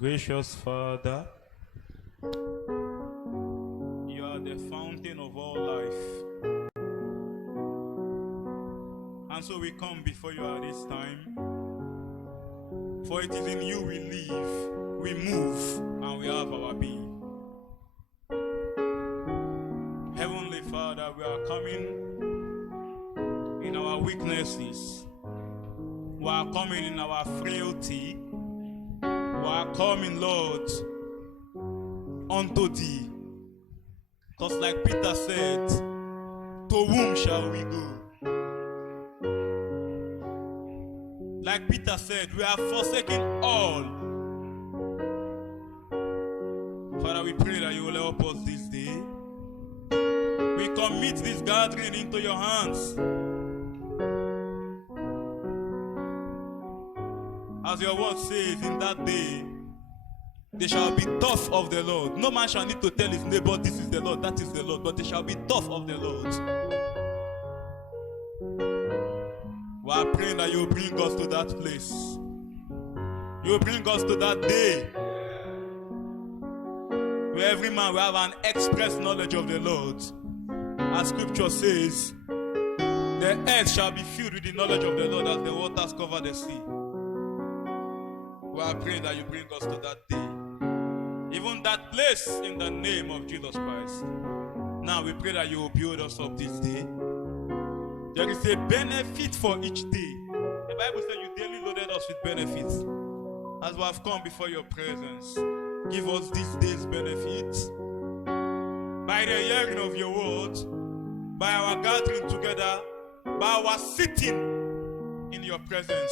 Gracious Father, you are the fountain of all life. And so we come before you at this time. For it is in you we live, we move, and we have our being. Heavenly Father, we are coming in our weaknesses. We are coming in our frailty. We are coming, Lord, unto thee. Because like Peter said, to whom shall we go? Like Peter said, we have forsaken all. Father, we pray that you will help us this day. We commit this gathering into your hands. As your word says, in that day, they shall be tough of the Lord. No man shall need to tell his neighbor, this is the Lord, that is the Lord, but they shall be tough of the Lord. We are praying that you will bring us to that place. You will bring us to that day where every man will have an express knowledge of the Lord. As scripture says, the earth shall be filled with the knowledge of the Lord as the waters cover the sea. We are praying that you bring us to that day. Even that place in the name of Jesus Christ. Now we pray that you will build us up this day. There is a benefit for each day. The Bible says you daily loaded us with benefits. As we have come before your presence, give us this day's benefits. By the hearing of your word, by our gathering together, by our sitting in your presence.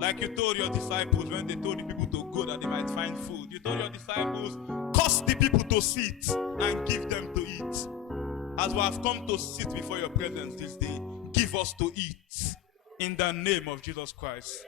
Like you told your disciples when they told the people to go that they might find food. You told your disciples, cause the people to sit and give them to eat. As we have come to sit before your presence this day, give us to eat in the name of Jesus Christ.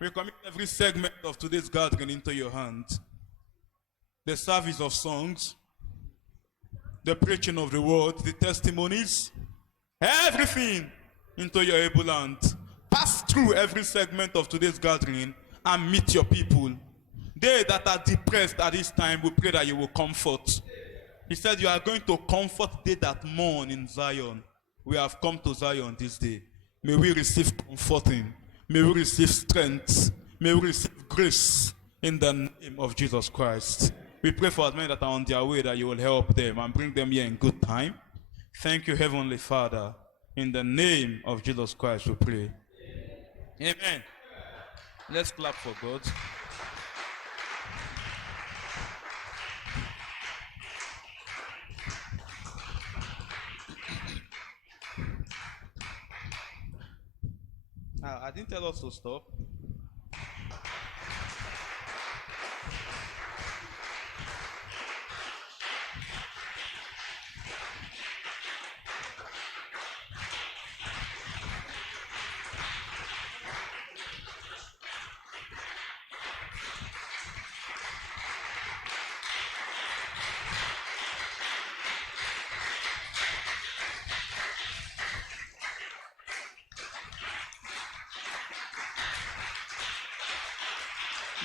We commit every segment of today's gathering into your hand. The service of songs, the preaching of the word, the testimonies, everything into your able hand. Pass through every segment of today's gathering and meet your people. They that are depressed at this time, we pray that you will comfort. He said you are going to comfort they that mourn in Zion. We have come to Zion this day. May we receive comforting. May we receive strength. May we receive grace in the name of Jesus Christ. We pray for as many that are on their way that you will help them and bring them here in good time. Thank you, Heavenly Father. In the name of Jesus Christ we pray. Amen. Let's clap for God. I didn't tell us to stop.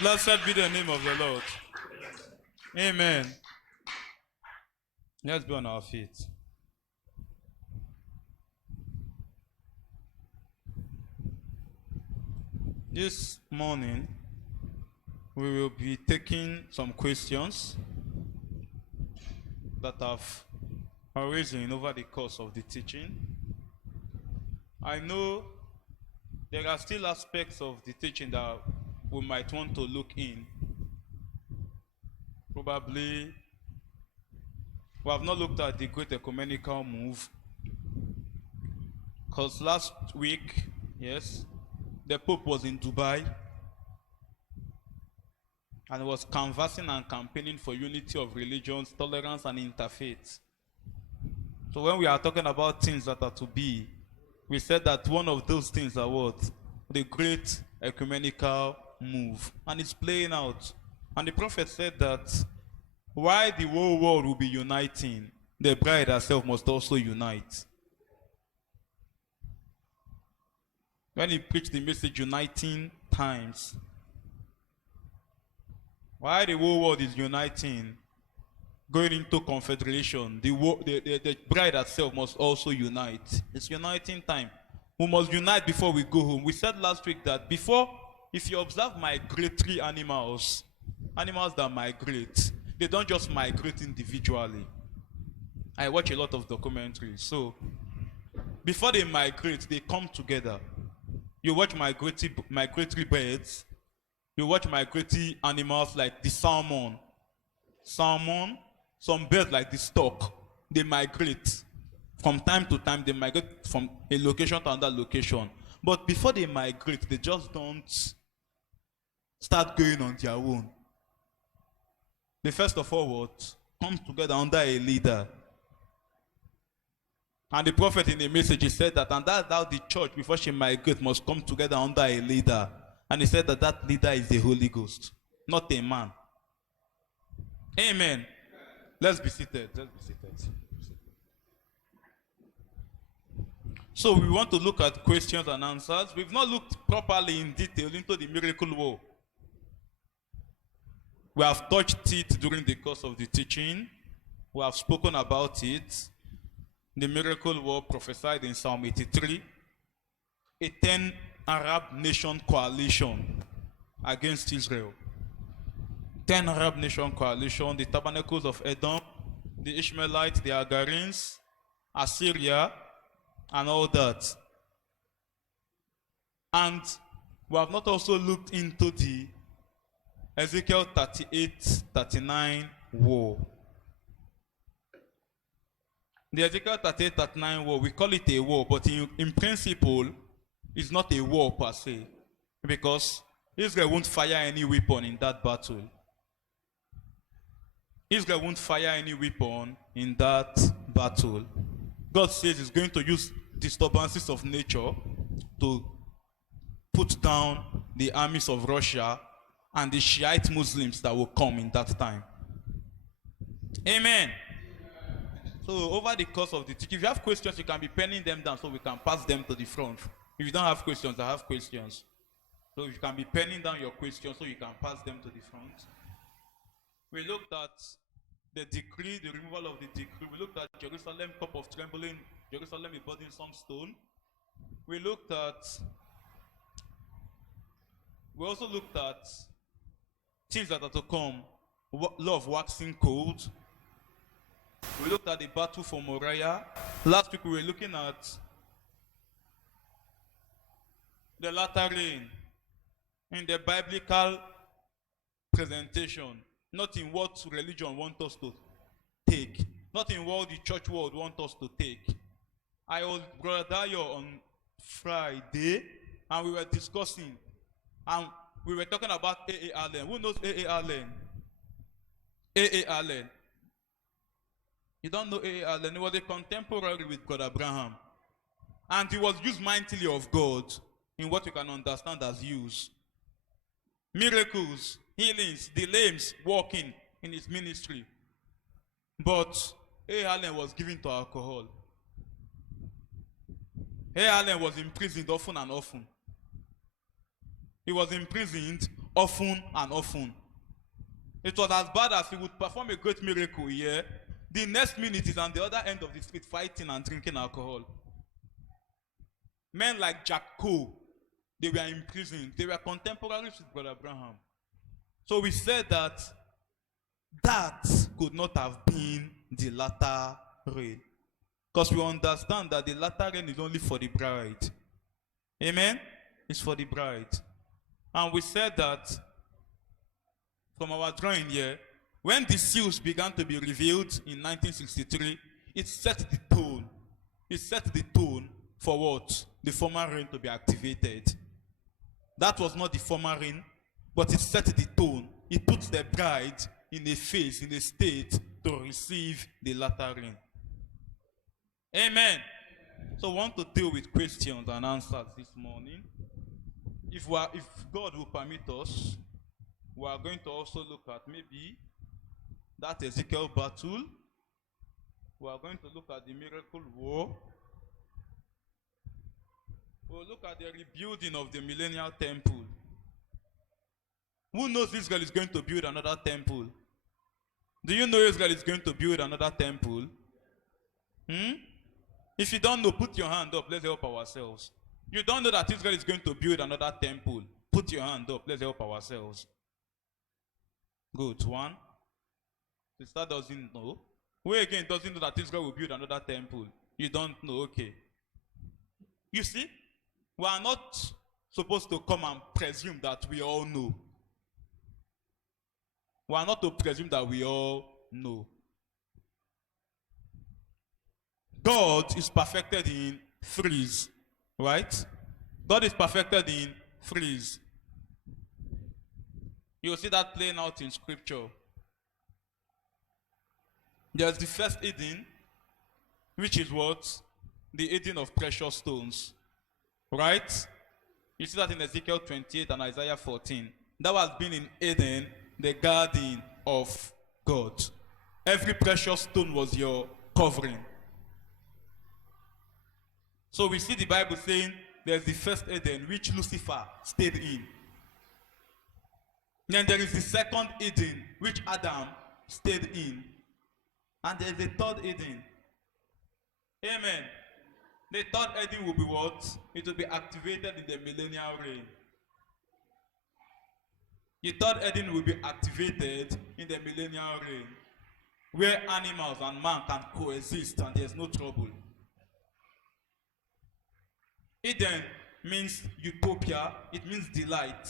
Blessed be the name of the Lord. Amen. Let's be on our feet. This morning, we will be taking some questions that have arisen over the course of the teaching. I know there are still aspects of the teaching that we might want to look in. Probably we have not looked at the great ecumenical move, because last week, yes, the Pope was in Dubai and was canvassing and campaigning for unity of religions, tolerance and interfaith. So when we are talking about things that are to be, we said that one of those things are what? The great ecumenical move, and it's playing out. And the prophet said that while the whole world will be uniting, the bride herself must also unite. When he preached the message uniting times, While the whole world is uniting, going into confederation, the bride herself must also unite. It's uniting time. We must unite before we go home. We said last week that before, if you observe migratory animals that migrate, they don't just migrate individually. I watch a lot of documentaries. So, before they migrate, they come together. You watch migratory birds. You watch migratory animals like the salmon. Some birds like the stork, they migrate. From time to time, they migrate from a location to another location. But before they migrate, they just don't start going on their own. They first of all come together under a leader. And the prophet in the message, he said that, and that's how the church, before she migrates, must come together under a leader. And he said that that leader is the Holy Ghost, not a man. Amen. Let's be seated. So we want to look at questions and answers. We've not looked properly in detail into the miracle war. We have touched it during the course of the teaching. We have spoken about it. The miracle war prophesied in Psalm 83. A 10 Arab nation coalition against Israel. 10 Arab nation coalition, the tabernacles of Edom, the Ishmaelites, the Agarins, Assyria, and all that. And we have not also looked into the Ezekiel 38-39 war. The Ezekiel 38-39 war, we call it a war, but in principle, it's not a war per se, because Israel won't fire any weapon in that battle. Israel won't fire any weapon in that battle. God says he's going to use disturbances of nature to put down the armies of Russia and the Shiite Muslims that will come in that time. Amen. So over the course of the teaching, if you have questions, you can be penning them down so we can pass them to the front. If you don't have questions, I have questions. So you can be penning down your questions so you can pass them to the front. We looked at the decree, the removal of the decree. We looked at Jerusalem, cup of trembling, Jerusalem is burning some stone. We also looked at things that are to come, law of waxing cold. We looked at the battle for Moriah. Last week we were looking at the latter rain in the biblical presentation, not in what religion wants us to take, not in what the church world wants us to take. I was Brother Dayo on Friday, and we were discussing, and we were talking about A.A. Allen. Who knows A.A. Allen? A.A. Allen. You don't know A.A. Allen? He was a contemporary with God Abraham. And he was used mightily of God in what you can understand as use. Miracles, healings, the lame walking in his ministry. But A.A. Allen was given to alcohol. A.A. Allen was imprisoned often and often. He was imprisoned often and often. It was as bad as he would perform a great miracle here. The next minute is on the other end of the street fighting and drinking alcohol. Men like Jack Coe, they were imprisoned. They were contemporaries with Brother Abraham. So we said that could not have been the latter rain. Because we understand that the latter rain is only for the bride. Amen? It's for the bride. And we said that from our drawing here, when the seals began to be revealed in 1963, it set the tone. It set the tone for what? The former rain to be activated. That was not the former rain, but it set the tone. It puts the bride in a phase, in a state to receive the latter rain. Amen. So we want to deal with questions and answers this morning. If God will permit us, we are going to also look at maybe that Ezekiel battle. We are going to look at the miracle war. We'll look at the rebuilding of the millennial temple. Who knows Israel is going to build another temple? Do you know Israel is going to build another temple? If you don't know, put your hand up. Let's help ourselves. You don't know that Israel is going to build another temple. Put your hand up. Let's help ourselves. Good. One. Sister doesn't know. Who again doesn't know that Israel will build another temple? You don't know. Okay. You see, we are not supposed to come and presume that we all know. We are not to presume that we all know. God is perfected in threes, right? God is perfected in threes. You'll see that playing out in scripture. There's the first Eden, which is what? The Eden of precious stones, right? You see that in Ezekiel 28 and Isaiah 14. That was been in Eden, the garden of God. Every precious stone was your covering. So we see the Bible saying there's the first Eden which Lucifer stayed in. Then there is the second Eden which Adam stayed in. And there is the third Eden. Amen. The third Eden will be what? It will be activated in the millennial reign. The third Eden will be activated in the millennial reign, where animals and man can coexist and there's no trouble. Eden means utopia. It means delight.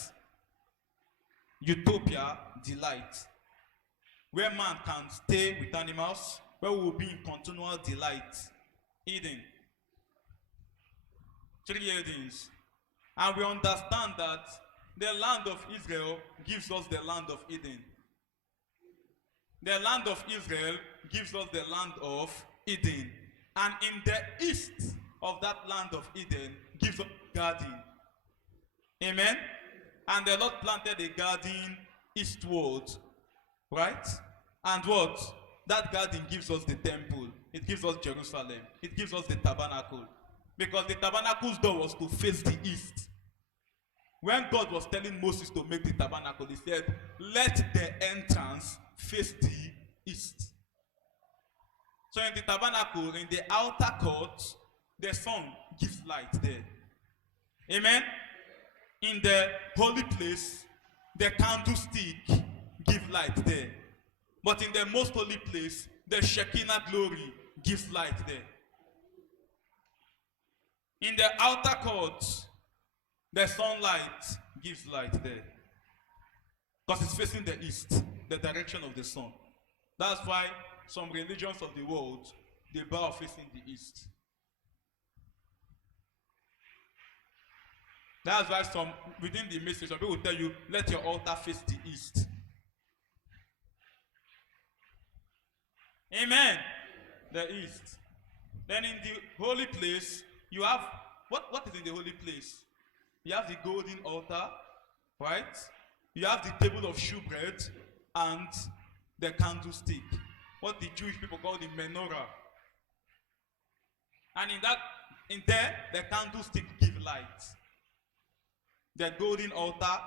Utopia, delight. Where man can stay with animals, where we will be in continual delight. Eden. 3 Edens. And we understand that the land of Israel gives us the land of Eden. The land of Israel gives us the land of Eden. And in the east of that land of Eden gives us a garden. Amen? And the Lord planted a garden eastward. Right? And what? That garden gives us the temple. It gives us Jerusalem. It gives us the tabernacle. Because the tabernacle's door was to face the east. When God was telling Moses to make the tabernacle, he said, let the entrance face the east. So in the tabernacle, in the outer court, the sun gives light there. Amen? In the holy place, the candlestick gives light there. But in the most holy place, the Shekinah glory gives light there. In the outer court, the sunlight gives light there. Because it's facing the east, the direction of the sun. That's why some religions of the world, they bow facing the east. That's why some, within the message, some people tell you, let your altar face the east. Amen. The east. Then in the holy place, you have, what is in the holy place? You have the golden altar, right? You have the table of shewbread and the candlestick. What the Jewish people call the menorah. And in there, the candlestick give light. The golden altar.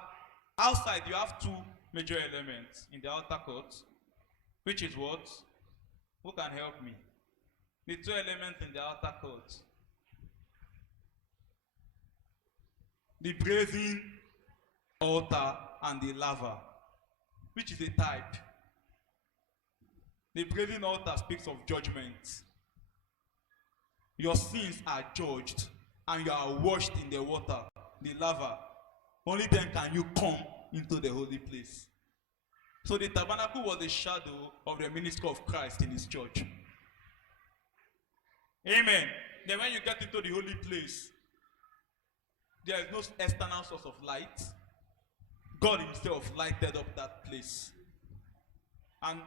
Outside, you have 2 major elements in the outer court, which is what? Who can help me? The 2 elements in the outer court. The brazen altar and the laver, which is a type. The brazen altar speaks of judgment. Your sins are judged and you are washed in the water, the laver. Only then can you come into the holy place. So the tabernacle was a shadow of the ministry of Christ in his church. Amen. Then when you get into the holy place, there is no external source of light. God himself lighted up that place.